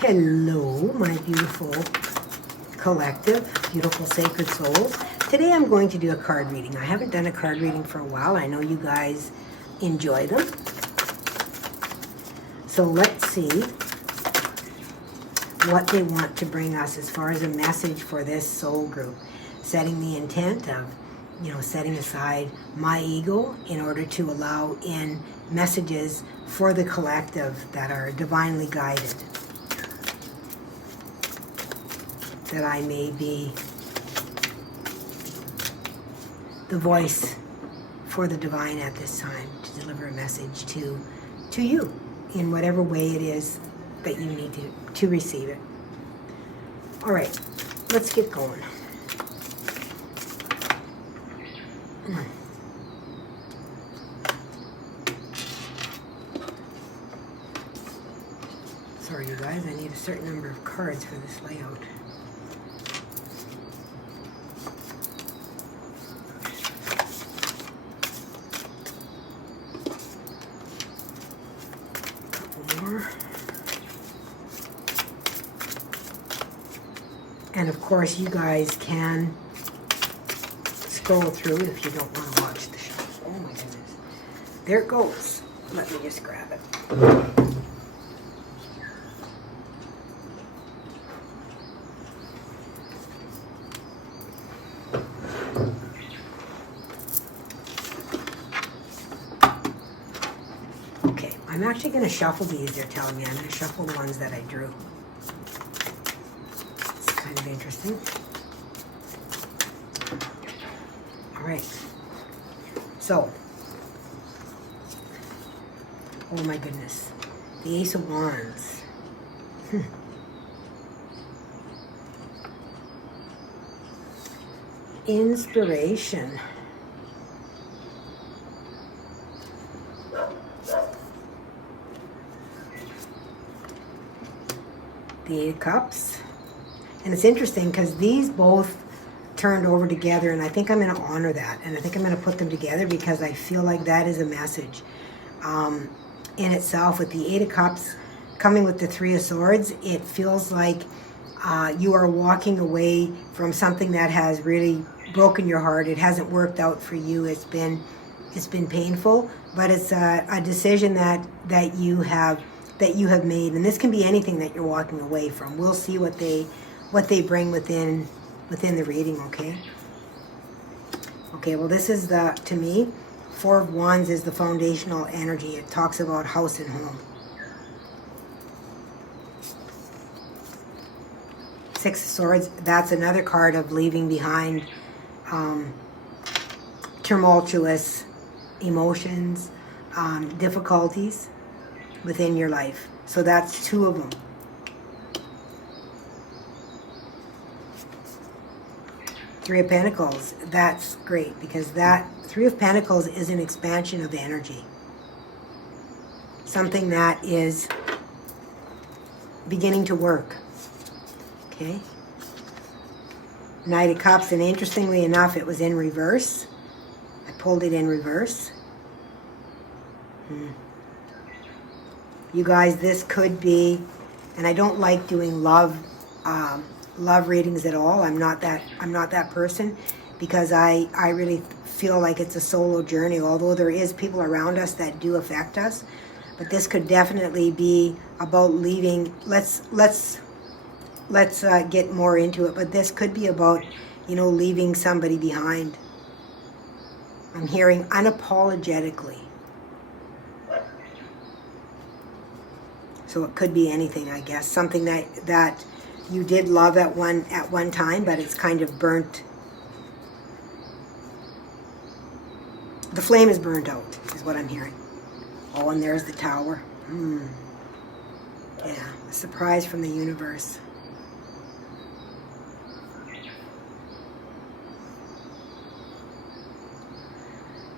Hello, my beautiful collective, beautiful sacred souls. Today I'm going to do a card reading. I haven't done a card reading for a while. I know you guys enjoy them. So let's see what they want to bring us as far as a message for this soul group. Setting the intent of, setting aside my ego in order to allow in messages for the collective that are divinely guided. That I may be the voice for the divine at this time to deliver a message to you in whatever way it is that you need to receive it. All right, let's get going. Sorry, you guys, I need a certain number of cards for this layout. And of course, you guys can scroll through if you don't want to watch the show. Oh my goodness. There it goes. Let me just grab it. Okay, I'm actually going to shuffle these, they're telling me. I'm going to shuffle the ones that I drew. Kind of interesting. All right. So, oh my goodness, the Ace of Wands. Inspiration. The Eight of Cups. And it's interesting because these both turned over together, and I think I'm going to honor that. And I think I'm going to put them together because I feel like that is a message in itself. With the Eight of Cups coming with the Three of Swords, it feels like you are walking away from something that has really broken your heart. It hasn't worked out for you. It's been painful, but it's a decision that you have made. And this can be anything that you're walking away from. We'll see what they bring within the reading, okay? Okay, well, this is to me, Four of Wands is the foundational energy. It talks about house and home. Six of Swords, that's another card of leaving behind tumultuous emotions, difficulties within your life. So that's two of them. Three of Pentacles, that's great because that Three of Pentacles is an expansion of energy. Something that is beginning to work. Okay? Knight of Cups, and interestingly enough, it was in reverse. I pulled it in reverse. You guys, this could be, and I don't like doing love readings at all. I'm not that person because I really feel like it's a solo journey, although there is people around us that do affect us. But this could definitely be about leaving. Let's get more into it, but this could be about, leaving somebody behind. I'm hearing unapologetically. So it could be anything, I guess. Something that you did love at one time, but it's kind of burnt. The flame is burnt out, is what I'm hearing. Oh, and there's the Tower. Yeah, a surprise from the universe.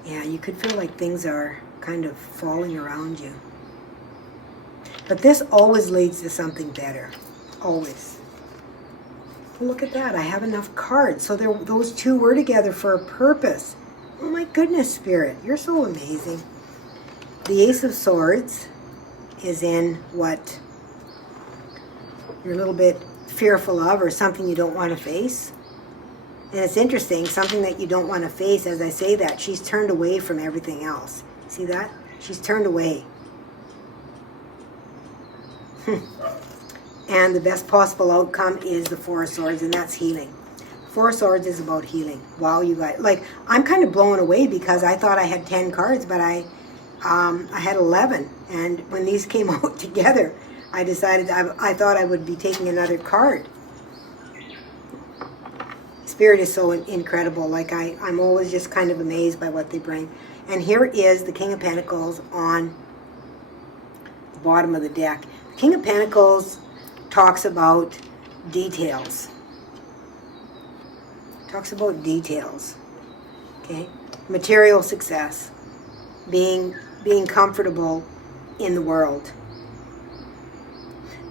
Yeah, you could feel like things are kind of falling around you. But this always leads to something better. Always. Look at that. I have enough cards. So those two were together for a purpose. Oh my goodness, Spirit. You're so amazing. The Ace of Swords is in what you're a little bit fearful of, or something you don't want to face. And it's interesting, something that you don't want to face, as I say that, she's turned away from everything else. See that? She's turned away. And the best possible outcome is the Four of Swords, and that's healing. Four of Swords is about healing. Wow, you guys. Like, I'm kind of blown away because I thought I had 10 cards, but I had 11. And when these came out together, I decided I thought I would be taking another card. Spirit is so incredible. Like, I'm always just kind of amazed by what they bring. And here is the King of Pentacles on the bottom of the deck. The King of Pentacles talks about details. Talks about details. Okay? Material success. Being comfortable in the world.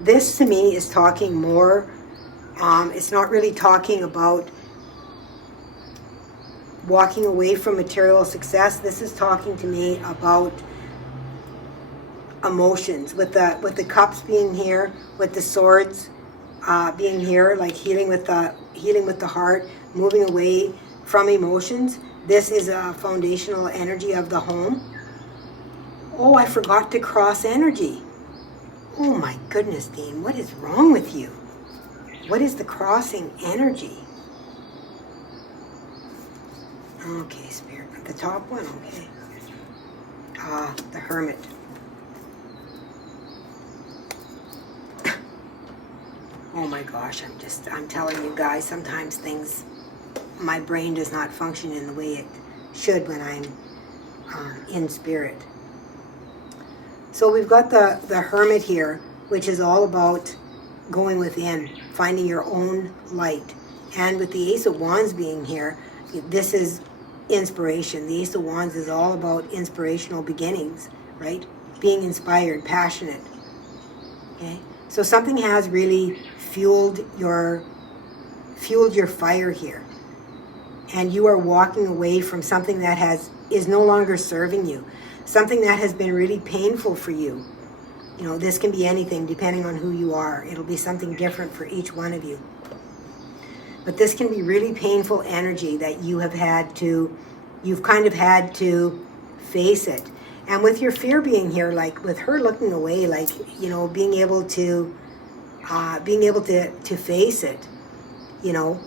This to me is talking more, it's not really talking about walking away from material success. This is talking to me about emotions, with the cups being here, with the swords being here, like healing with the heart, moving away from emotions. This is a foundational energy of the home. Oh, I forgot to cross energy. Oh my goodness, Dean, what is wrong with you? What is the crossing energy? Okay, Spirit, the top one, okay. The Hermit. Oh my gosh, I'm telling you guys, sometimes things, my brain does not function in the way it should when I'm in spirit. So we've got the Hermit here, which is all about going within, finding your own light. And with the Ace of Wands being here, this is inspiration. The Ace of Wands is all about inspirational beginnings, right? Being inspired, passionate. Okay? So something has really fueled your fire here. And you are walking away from something that is no longer serving you. Something that has been really painful for you. You know, this can be anything depending on who you are. It'll be something different for each one of you. But this can be really painful energy that you've kind of had to face it. And with your fear being here, like with her looking away, like, you know, being able to face it, you know,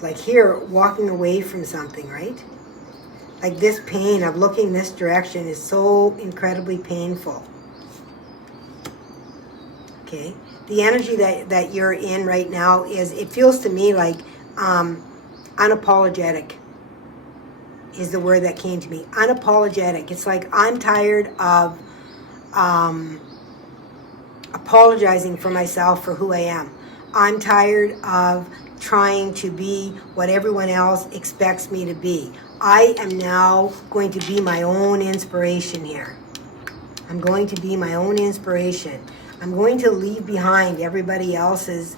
like here, walking away from something, right? Like this pain of looking this direction is so incredibly painful. Okay? The energy that you're in right now it feels to me like unapologetic is the word that came to me. Unapologetic. It's like I'm tired of apologizing for myself for who I am. I'm tired of trying to be what everyone else expects me to be. I am now going to be my own inspiration here. I'm going to be my own inspiration. I'm going to leave behind everybody else's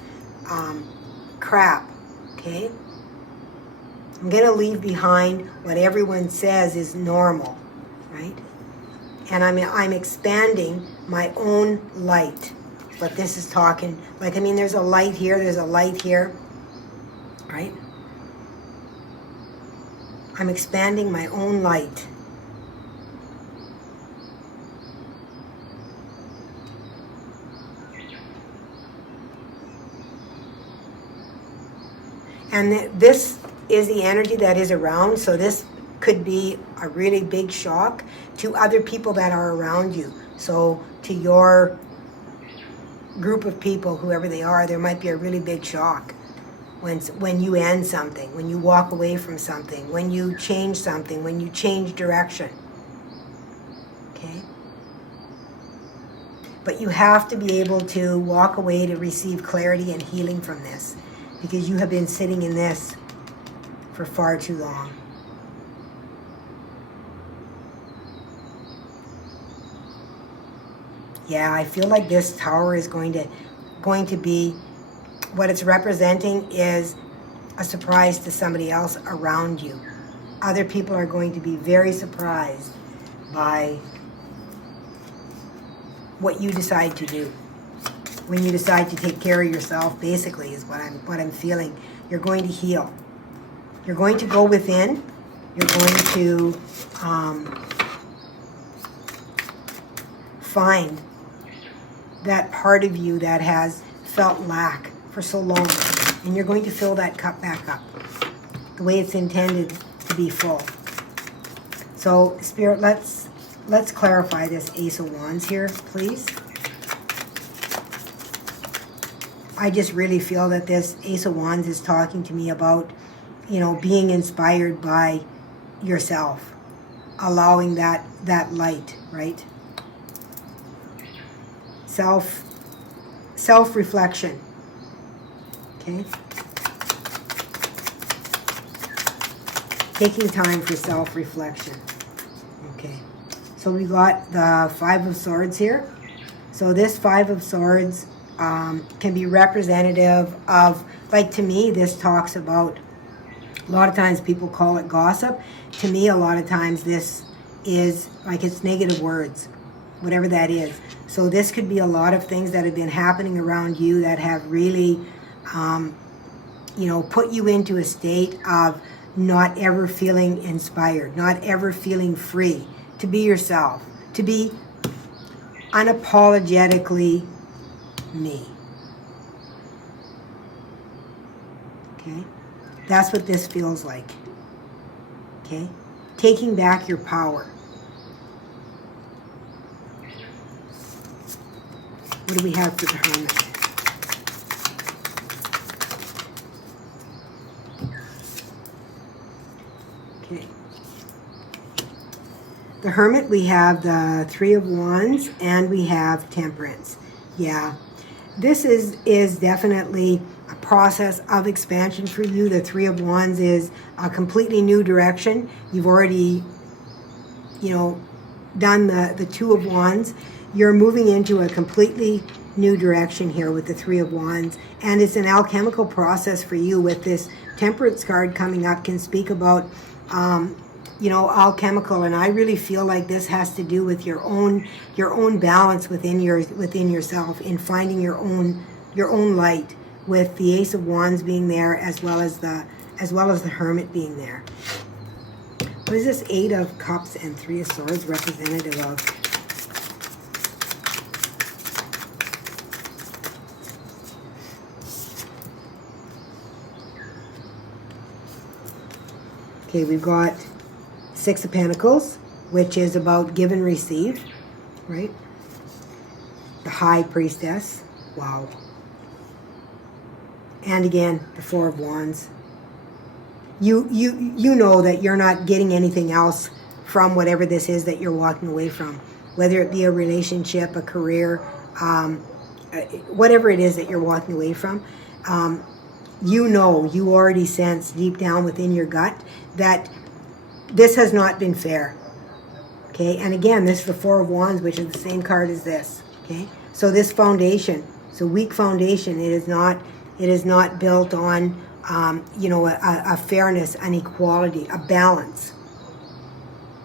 crap, okay? I'm going to leave behind what everyone says is normal, right? And I'm expanding my own light. But this is talking, like, I mean, there's a light here, there's a light here, right? I'm expanding my own light. And this is the energy that is around, so this could be a really big shock to other people that are around you. So to your group of people, whoever they are, there might be a really big shock when you end something, when you walk away from something, when you change something, when you change direction. Okay? But you have to be able to walk away to receive clarity and healing from this, because you have been sitting in this for far too long. Yeah, I feel like this tower is going to be, what it's representing is a surprise to somebody else around you. Other people are going to be very surprised by what you decide to do. when you decide to take care of yourself, basically, is what I'm feeling. You're going to heal. You're going to go within. You're going to find that part of you that has felt lack for so long. And you're going to fill that cup back up the way it's intended to be full. So, Spirit, let's clarify this Ace of Wands here, please. I just really feel that this Ace of Wands is talking to me about, you know, being inspired by yourself, allowing that light, right? Self-reflection. Okay? Taking time for self-reflection. Okay. So we got the Five of Swords here. So this Five of Swords can be representative of, like, to me, this talks about, a lot of times people call it gossip. To me, a lot of times this is, like, it's negative words, whatever that is. So this could be a lot of things that have been happening around you that have really, you know, put you into a state of not ever feeling inspired, not ever feeling free to be yourself, to be unapologetically me. Okay? That's what this feels like. Okay? Taking back your power. What do we have for the Hermit? Okay. The Hermit, we have the Three of Wands, and we have Temperance. Yeah. This is definitely a process of expansion for you. The Three of Wands is a completely new direction. You've already, you know, done the Two of Wands. You're moving into a completely new direction here with the Three of Wands. And it's an alchemical process for you with this Temperance card coming up. Can speak about, you know, alchemical. And I really feel like this has to do with your own balance within yourself, in finding your own light, with the Ace of Wands being there, as well as the Hermit being there. What is this Eight of Cups and Three of Swords representative of? Okay, we've got Six of Pentacles, which is about give and receive, right? The High Priestess. Wow. And again, the Four of Wands. You know that you're not getting anything else from whatever this is that you're walking away from, whether it be a relationship, a career, whatever it is that you're walking away from. You know, you already sense deep down within your gut that this has not been fair. Okay, and again, this is the Four of Wands, which is the same card as this. Okay, so this foundation, it's a weak foundation. It is not built on, you know, a fairness, an equality, a balance.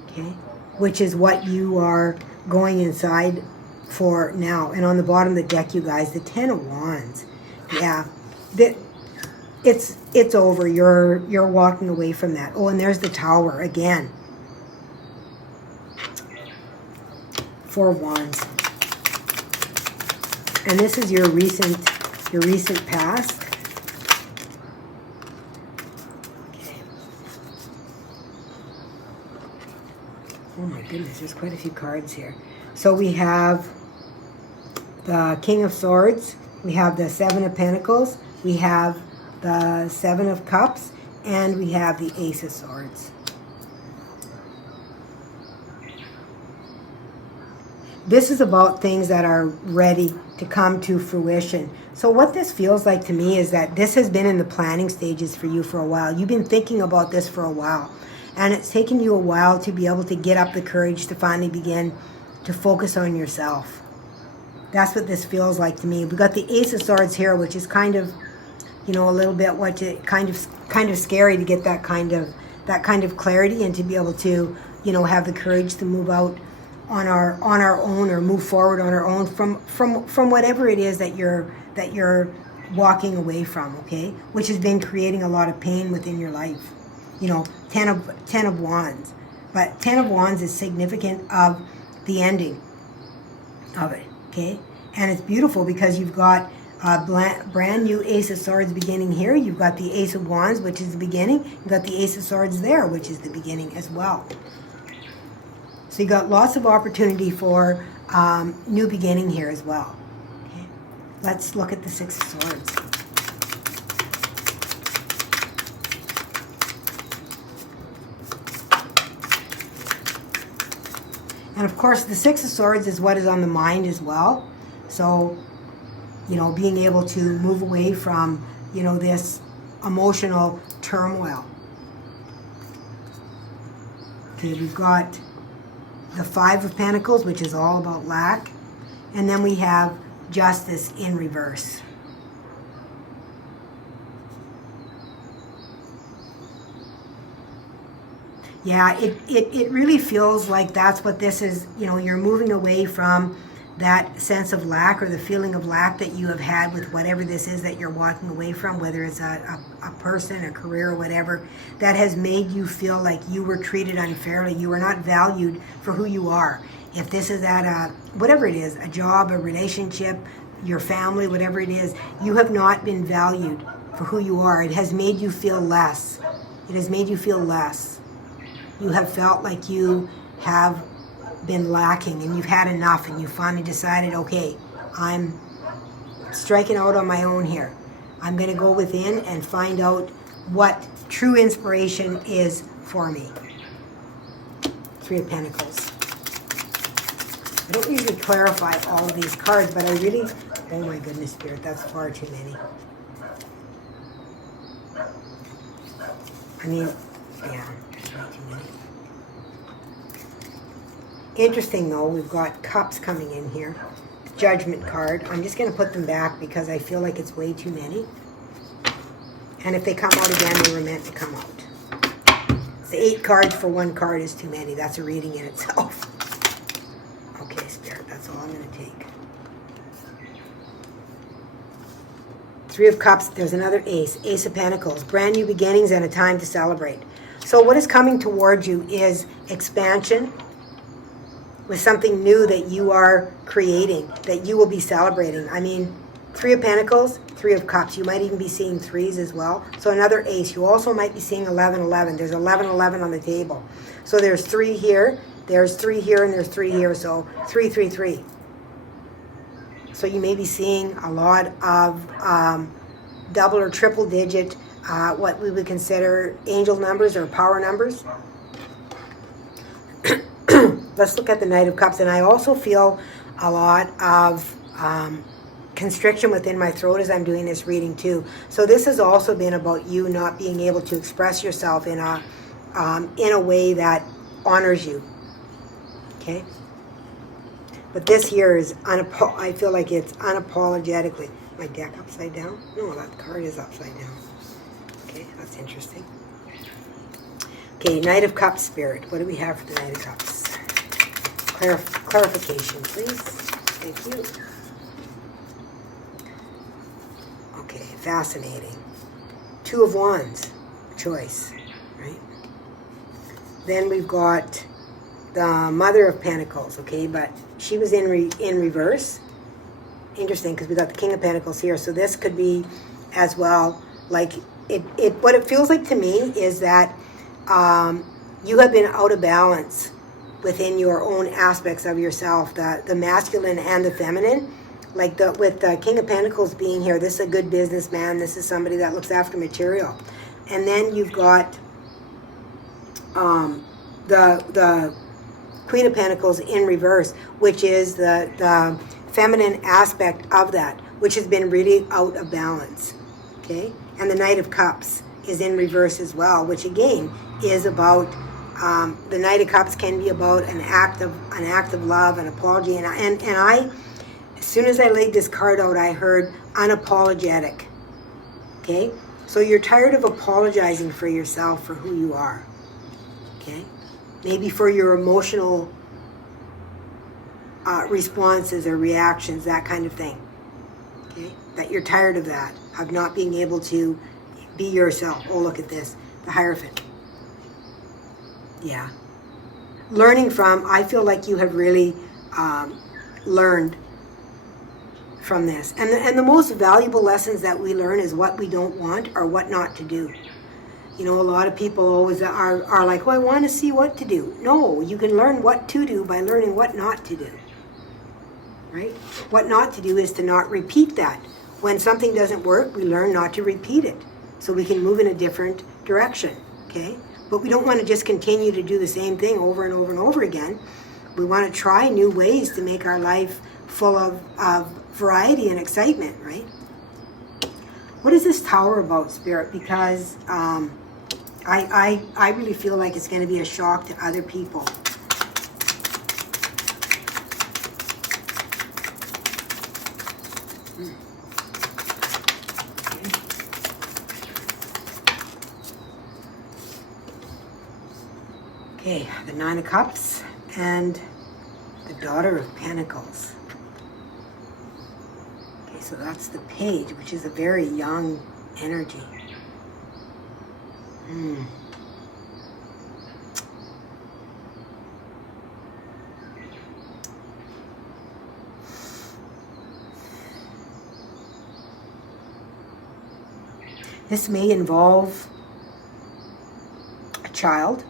Okay, which is what you are going inside for now. And on the bottom of the deck, you guys, the Ten of Wands. Yeah, it's over. You're walking away from that. Oh, and there's the Tower again. Four of Wands. And this is your recent past. Okay. Oh my goodness, there's quite a few cards here. So we have the King of Swords, we have the Seven of Pentacles, we have the Seven of Cups, and we have the Ace of Swords. This is about things that are ready to come to fruition. So what this feels like to me is that this has been in the planning stages for you for a while. You've been thinking about this for a while. And it's taken you a while to be able to get up the courage to finally begin to focus on yourself. That's what this feels like to me. We've got the Ace of Swords here, which is kind of, you know, a little bit kind of scary to get that kind of clarity, and to be able to, you know, have the courage to move out on our own, or move forward on our own from whatever it is that you're walking away from, okay? Which has been creating a lot of pain within your life. You know, 10 of Wands. But 10 of Wands is significant of the ending of it, okay? And it's beautiful because you've got a brand new Ace of Swords beginning here. You've got the Ace of Wands, which is the beginning. You've got the Ace of Swords there, which is the beginning as well. So you got lots of opportunity for new beginning here as well. Okay. Let's look at the Six of Swords. And of course, the Six of Swords is what is on the mind as well. So, you know, being able to move away from, you know, this emotional turmoil. Okay, we've got the Five of Pentacles, which is all about lack. And then we have Justice in reverse. Yeah, it really feels like that's what this is. You know, you're moving away from that sense of lack, or the feeling of lack that you have had with whatever this is that you're walking away from, whether it's a person, a career, or whatever, that has made you feel like you were treated unfairly. You were not valued for who you are. If this is at a, whatever it is, a job, a relationship, your family, whatever it is, you have not been valued for who you are. It has made you feel less. It has made you feel less. You have felt like you have been lacking and you've had enough, and you finally decided, okay, I'm striking out on my own here. I'm going to go within and find out what true inspiration is for me. Three of Pentacles. I don't usually clarify all of these cards, but I really, oh my goodness, Spirit, that's far too many. I mean, yeah, there's way too many. Interesting though, we've got Cups coming in here. Judgment card. I'm just going to put them back because I feel like it's way too many. And if they come out again, they were meant to come out. The 8 cards for 1 card is too many. That's a reading in itself. Okay, Spirit, that's all I'm going to take. Three of Cups, there's another Ace. Ace of Pentacles. Brand new beginnings and a time to celebrate. So what is coming towards you is expansion, with something new that you are creating, that you will be celebrating. I mean, Three of Pentacles, Three of Cups. You might even be seeing threes as well. So another Ace. You also might be seeing 11-11. There's 11-11 on the table. So there's 3 here, there's 3 here, and there's 3 here. So 3-3-3. So you may be seeing a lot of double or triple digit, what we would consider angel numbers or power numbers. Let's look at the Knight of Cups. And I also feel a lot of constriction within my throat as I'm doing this reading too. So this has also been about you not being able to express yourself in a way that honors you. Okay? But this here is, I feel like it's unapologetically. My deck upside down? No, that card is upside down. Okay, that's interesting. Okay, Knight of Cups, Spirit. What do we have for the Knight of Cups? Clarification, please. Thank you. Okay, fascinating. 2 of Wands, choice, right? Then we've got the Mother of Pentacles, okay, but she was in reverse. Interesting, because we got the King of Pentacles here, so this could be as well, like, what it feels like to me is that you have been out of balance within your own aspects of yourself, the masculine and the feminine. Like with the King of Pentacles being here, this is a good businessman. This is somebody that looks after material. And then you've got the Queen of Pentacles in reverse, which is the feminine aspect of that, which has been really out of balance. Okay? And the Knight of Cups is in reverse as well, which again is about the Knight of Cups can be about an act of love, an apology, and I, as soon as I laid this card out, I heard unapologetic. Okay, so you're tired of apologizing for yourself for who you are. Okay, maybe for your emotional responses or reactions, that kind of thing. Okay? That you're tired of that, of not being able to be yourself. Oh, look at this, the Hierophant. Yeah. Learning from, I feel like you have really learned from this. And the most valuable lessons that we learn is what we don't want or what not to do. You know, a lot of people always are like, well, I want to see what to do. No, you can learn what to do by learning what not to do. Right? What not to do is to not repeat that. When something doesn't work, we learn not to repeat it. So we can move in a different direction. Okay? But we don't want to just continue to do the same thing over and over and over again. We want to try new ways to make our life full of variety and excitement, right? What is this Tower about, Spirit? Because I really feel like it's going to be a shock to other people. Okay, the Nine of Cups and the Daughter of Pentacles. Okay, so that's the Page, which is a very young energy. This may involve a child.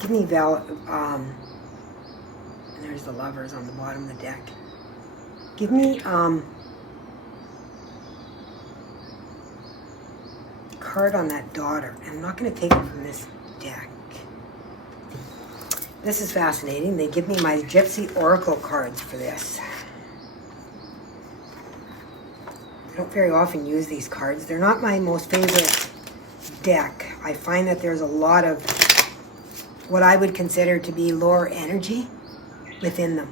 Give me and there's the Lovers on the bottom of the deck. Give me card on that daughter. I'm not going to take it from this deck. This is fascinating. They give me my Gypsy Oracle cards for this. I don't very often use these cards. They're not my most favorite deck. I find that there's a lot of what I would consider to be lower energy within them.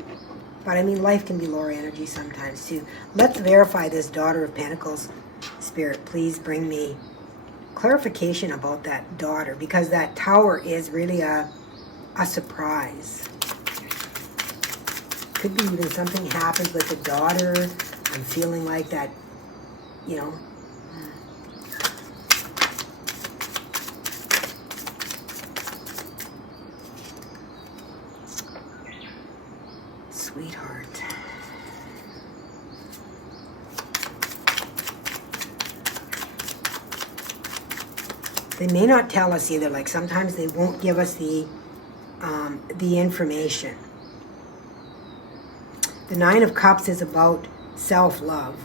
But I mean, life can be lower energy sometimes too. Let's verify this Daughter of Pentacles. Spirit, please bring me clarification about that daughter, because that Tower is really a surprise. Could be even something happens with the daughter. I'm feeling like that, you know. Sweetheart. They may not tell us either. Like sometimes they won't give us the information. The Nine of Cups is about self-love.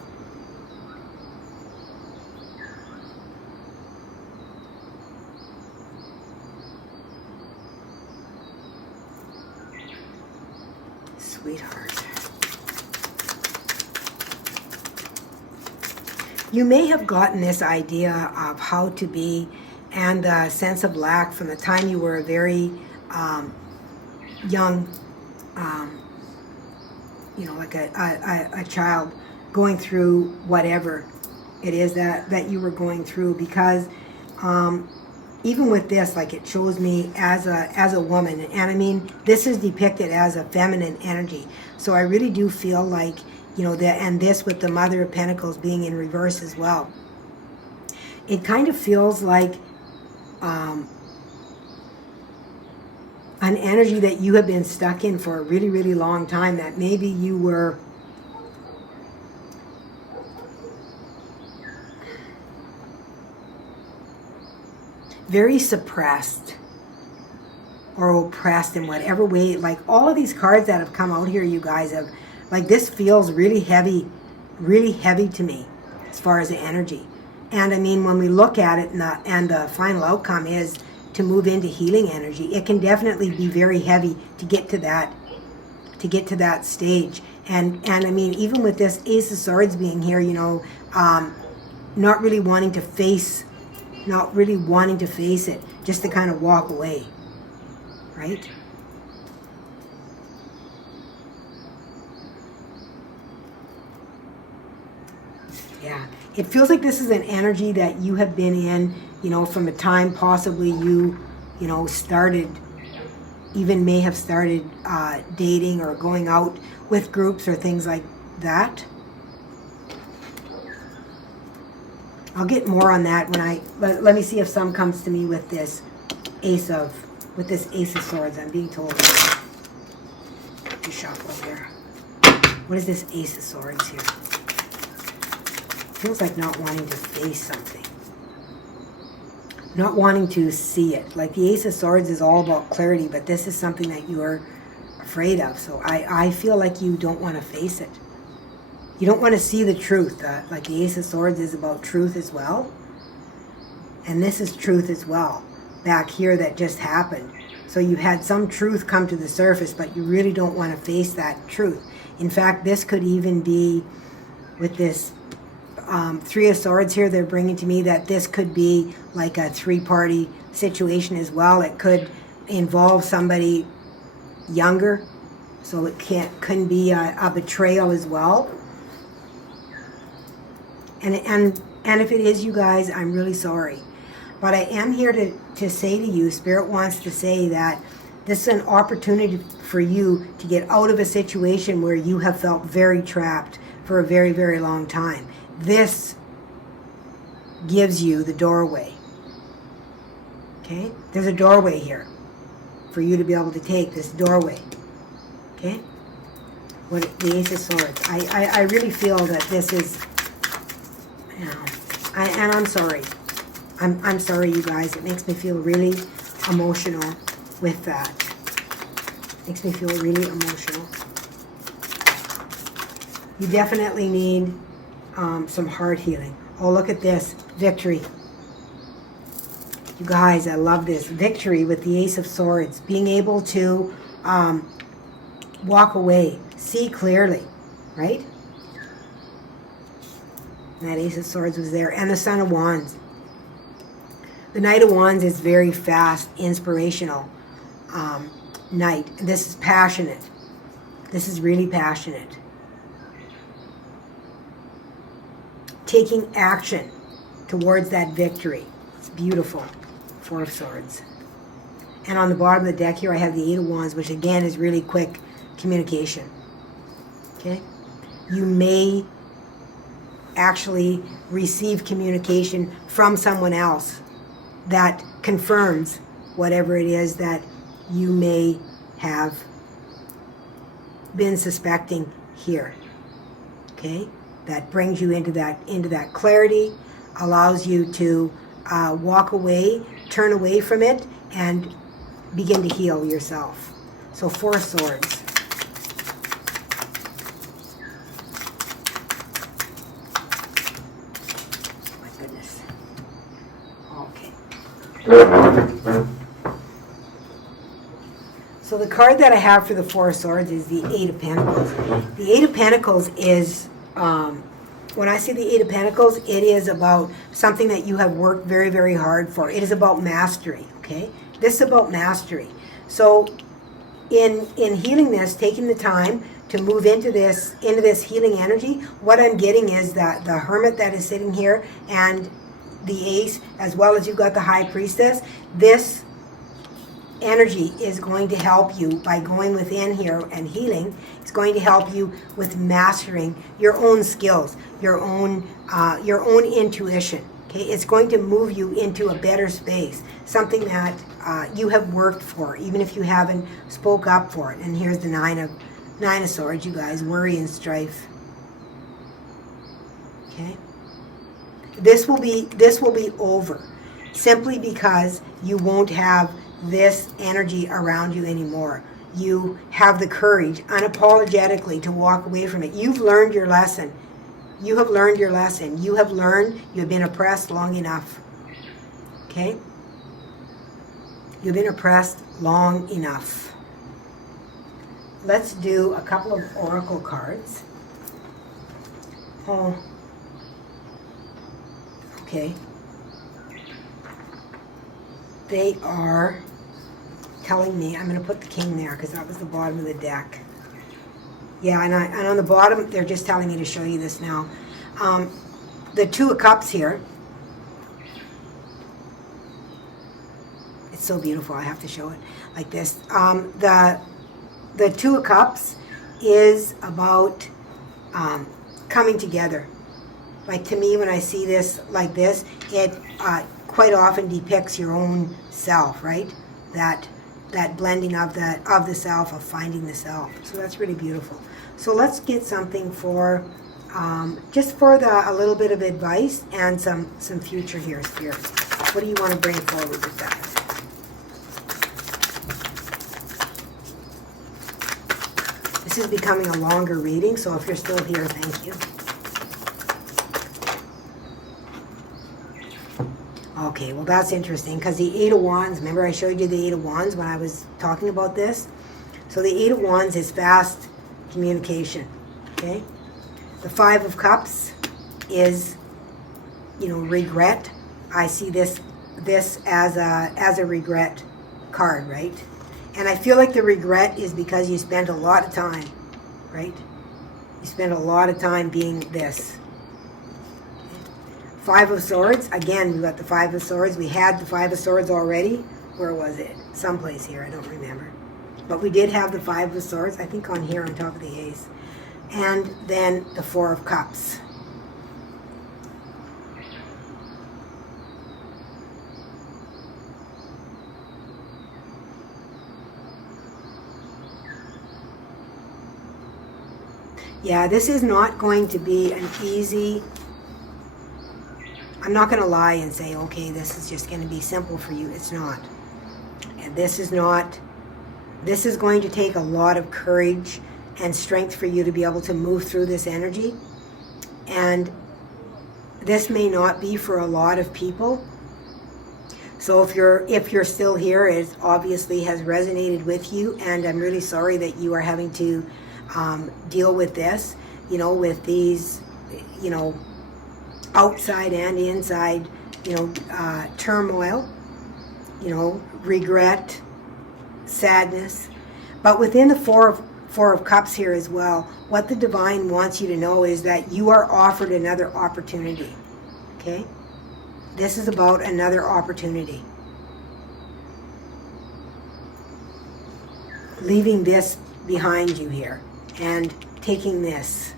Sweetheart. You may have gotten this idea of how to be and the sense of lack from the time you were a very young, you know, like a child going through whatever it is that you were going through, because even with this, like it shows me as a woman, and I mean, this is depicted as a feminine energy. So I really do feel like, you know, that, and this with the Mother of Pentacles being in reverse as well. It kind of feels like an energy that you have been stuck in for a really, really long time, that maybe you were very suppressed or oppressed in whatever way. Like all of these cards that have come out here, you guys have, like, this feels really heavy to me as far as the energy. And I mean, when we look at it and the final outcome is to move into healing energy, it can definitely be very heavy to get to that stage. And I mean, even with this Ace of Swords being here, you know, not really wanting to face it, just to kind of walk away, right? Yeah, it feels like this is an energy that you have been in, you know, from the time possibly you know, started even may have started dating or going out with groups or things like that. I'll get more on that when let me see if some comes to me with this Ace of Swords. I'm being told. You shuffle here. What is this Ace of Swords here? Feels like not wanting to face something. Not wanting to see it. Like the Ace of Swords is all about clarity, but this is something that you're afraid of. So I feel like you don't want to face it. You don't want to see the truth. Like the Ace of Swords is about truth as well. And this is truth as well. Back here that just happened. So you had some truth come to the surface, but you really don't want to face that truth. In fact, this could even be with this Three of Swords here. They're bringing to me that this could be like a three-party situation as well. It could involve somebody younger. So it couldn't be a betrayal as well. And if it is, you guys, I'm really sorry. But I am here to say to you, Spirit wants to say that this is an opportunity for you to get out of a situation where you have felt very trapped for a very, very long time. This gives you the doorway. Okay? There's a doorway here for you to be able to take this doorway. Okay? The Ace of Swords. I really feel that this is... and I'm sorry. I'm sorry, you guys. It makes me feel really emotional with that. Makes me feel really emotional. You definitely need some heart healing. Oh, look at this. Victory. You guys, I love this. Victory with the Ace of Swords. Being able to walk away. See clearly. Right? That Ace of Swords was there. And the Son of Wands. The Knight of Wands is very fast, inspirational knight. This is passionate. This is really passionate. Taking action towards that victory. It's beautiful. Four of Swords. And on the bottom of the deck here, I have the Eight of Wands, which again is really quick communication. Okay? You may actually receive communication from someone else that confirms whatever it is that you may have been suspecting here. Okay? That brings you into that clarity, allows you to walk away, turn away from it, and begin to heal yourself. So Four of Swords. So the card that I have for the Four of Swords is the Eight of Pentacles. The Eight of Pentacles is, when I say the Eight of Pentacles, it is about something that you have worked very, very hard for. It is about mastery, okay? This is about mastery. So in healing this, taking the time to move into this healing energy, what I'm getting is that the Hermit that is sitting here and the Ace, as well as you've got the High Priestess, this energy is going to help you by going within here and healing. It's going to help you with mastering your own skills, your own intuition. Okay, it's going to move you into a better space, something that you have worked for, even if you haven't spoke up for it. And here's the Nine of Swords, you guys, worry and strife. Okay, this will be over, simply because you won't have this energy around you anymore. You have the courage unapologetically to walk away from it. You've learned your lesson. You have learned your lesson. You have learned you've been oppressed long enough. Okay? You've been oppressed long enough. Let's do a couple of oracle cards. Oh. Okay. They are telling me, I'm going to put the King there because that was the bottom of the deck. Yeah, and on the bottom, they're just telling me to show you this now. The Two of Cups here. It's so beautiful. I have to show it like this. The Two of Cups is about coming together. Like, to me, when I see this like this, it quite often depicts your own self, right? That blending of the self, of finding the self. So that's really beautiful. So let's get something for just for a little bit of advice and some future here, Spirit. What do you want to bring forward with that? This is becoming a longer reading, so if you're still here, thank you. Okay, well, that's interesting, because the Eight of Wands, remember I showed you the Eight of Wands when I was talking about this? So the Eight of Wands is fast communication, okay? The Five of Cups is, regret. I see this as a regret card, right? And I feel like the regret is because you spent a lot of time, right? You spent a lot of time being this. Five of Swords, again, we've got the Five of Swords. We had the Five of Swords already. Where was it? Someplace here, I don't remember. But we did have the Five of Swords, I think on here on top of the Ace. And then the Four of Cups. Yeah, this is not going to be an easy... I'm not going to lie and say, okay, this is just going to be simple for you. It's not. And this is not. This is going to take a lot of courage and strength for you to be able to move through this energy. And this may not be for a lot of people. So if you're still here, it obviously has resonated with you, and I'm really sorry that you are having to deal with this, with these, outside and inside, turmoil, regret, sadness. But within the Four of Cups here as well, what the Divine wants you to know is that you are offered another opportunity, okay? This is about another opportunity. Leaving this behind you here and taking this.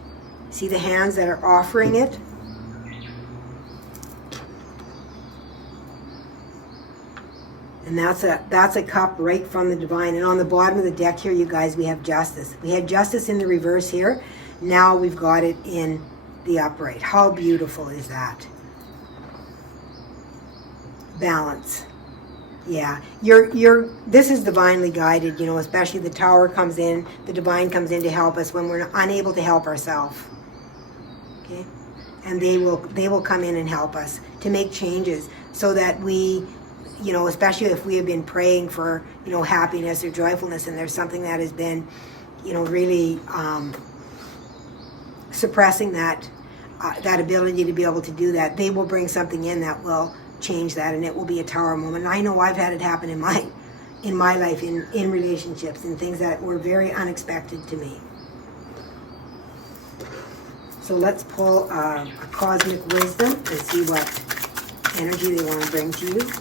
See the hands that are offering it? And that's a cup right from the Divine. And on the bottom of the deck here, you guys, we have Justice. We had Justice in the reverse here. Now we've got it in the upright. How beautiful is that? Balance. Yeah. This is divinely guided, especially the Tower comes in, the Divine comes in to help us when we're unable to help ourselves. Okay? And they will come in and help us to make changes so that we, especially if we have been praying for, happiness or joyfulness, and there's something that has been, really suppressing that ability to be able to do that, they will bring something in that will change that, and it will be a Tower moment. And I know I've had it happen in my life, in relationships, and things that were very unexpected to me. So let's pull a cosmic wisdom and see what energy they want to bring to you.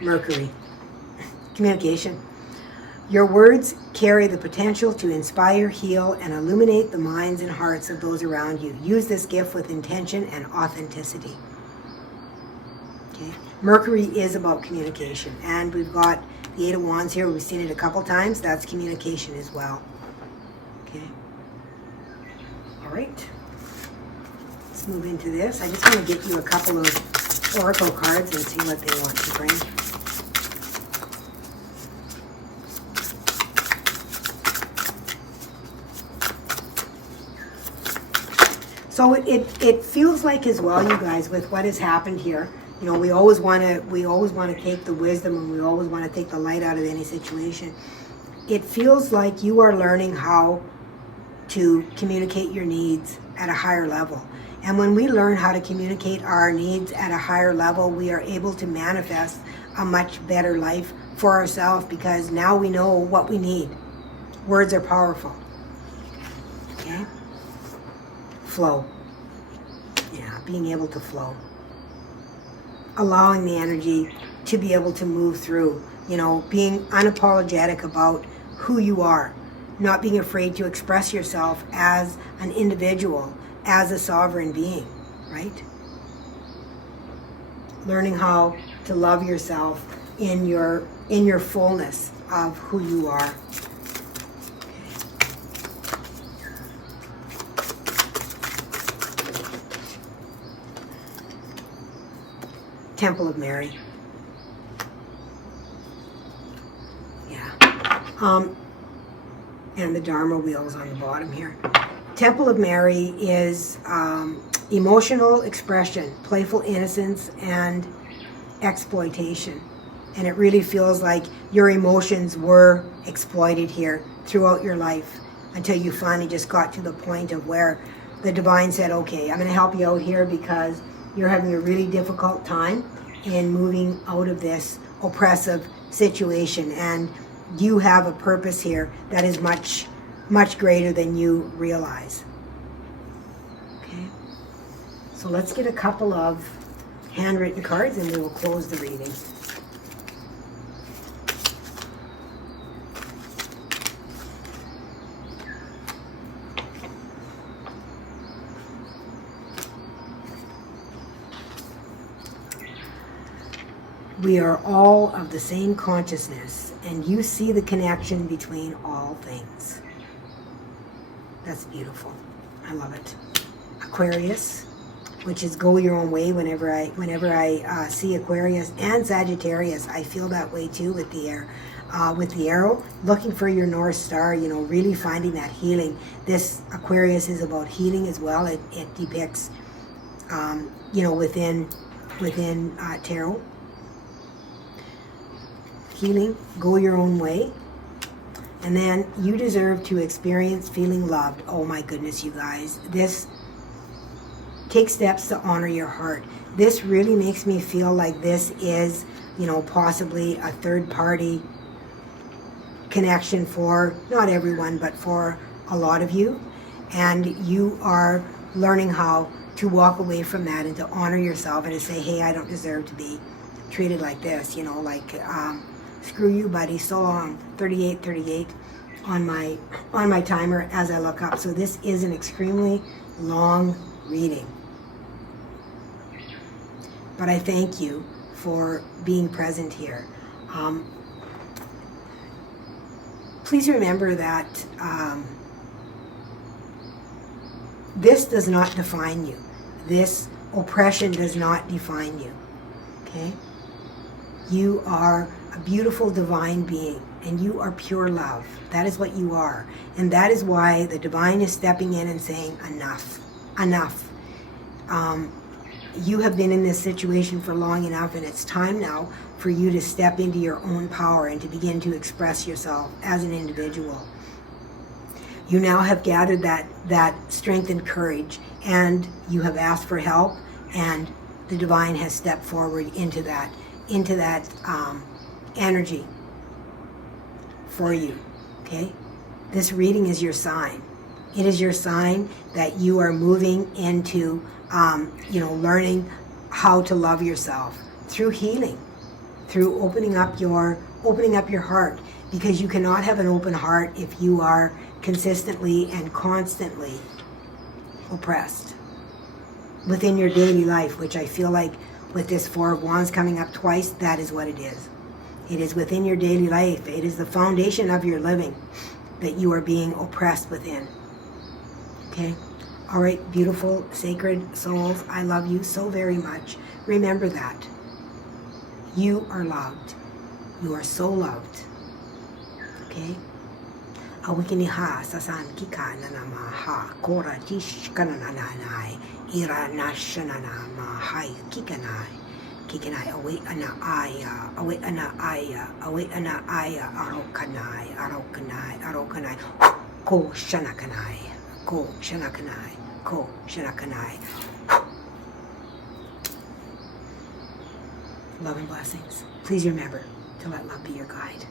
Mercury. Communication. Your words carry the potential to inspire, heal, and illuminate the minds and hearts of those around you. Use this gift with intention and authenticity. Okay. Mercury is about communication, and we've got the Eight of Wands here. We've seen it a couple times. That's communication as well. Okay. All right. Let's move into this. I just want to get you a couple of oracle cards and see what they want to bring. So it feels like as well, you guys, with what has happened here, we always want to take the wisdom, and we always want to take the light out of any situation. It feels like you are learning how to communicate your needs at a higher level. And when we learn how to communicate our needs at a higher level, we are able to manifest a much better life for ourselves, because now we know what we need. Words are powerful. Okay? Flow. Yeah, being able to flow. Allowing the energy to be able to move through. You know, being unapologetic about who you are. Not being afraid to express yourself as an individual, as a sovereign being, right? Learning how to love yourself in your fullness of who you are. Temple of Mary. Yeah. And the Dharma wheels on the bottom here. Temple of Mary is emotional expression, playful innocence, and exploitation. And it really feels like your emotions were exploited here throughout your life until you finally just got to the point of where the divine said, okay, I'm going to help you out here because you're having a really difficult time in moving out of this oppressive situation, and you have a purpose here that is much, much greater than you realize. Okay, so let's get a couple of handwritten cards and we will close the reading. We are all of the same consciousness, and you see the connection between all things. That's beautiful. I love it. Aquarius, which is go your own way. Whenever I see Aquarius and Sagittarius, I feel that way too with the air. With the arrow, looking for your North Star, you know, really finding that healing. This Aquarius is about healing as well. It depicts, you know, within tarot. Healing, go your own way. And then you deserve to experience feeling loved. Oh my goodness, you guys. This, take steps to honor your heart. This really makes me feel like this is, you know, possibly a third party connection for not everyone, but for a lot of you. And you are learning how to walk away from that and to honor yourself and to say, hey, I don't deserve to be treated like this, you know, like, screw you, buddy, so long. 38 on my timer as I look up. So this is an extremely long reading. But I thank you for being present here. Please remember that this does not define you. This oppression does not define you. Okay? You are a beautiful divine being, and you are pure love. That is what you are. And that is why the divine is stepping in and saying, enough, enough. You have been in this situation for long enough, and it's time now for you to step into your own power and to begin to express yourself as an individual. You now have gathered that strength and courage, and you have asked for help, and the divine has stepped forward into that energy for you. Okay? This reading is your sign. It is your sign that you are moving into learning how to love yourself through healing, through opening up your heart, because you cannot have an open heart if you are consistently and constantly oppressed within your daily life, which I feel like with this Four of Wands coming up twice, that is what it is. It is within your daily life. It is the foundation of your living that you are being oppressed within. Okay? All right, beautiful, sacred souls, I love you so very much. Remember that. You are loved. You are so loved. Okay? Awikiniha sasan kika nanamaha kora tishkanananai ira nashanana mahai kikanai kikanai away ana aya arokanai ko shanakanai ko shanakanai. Love and blessings. Please remember to let love be your guide.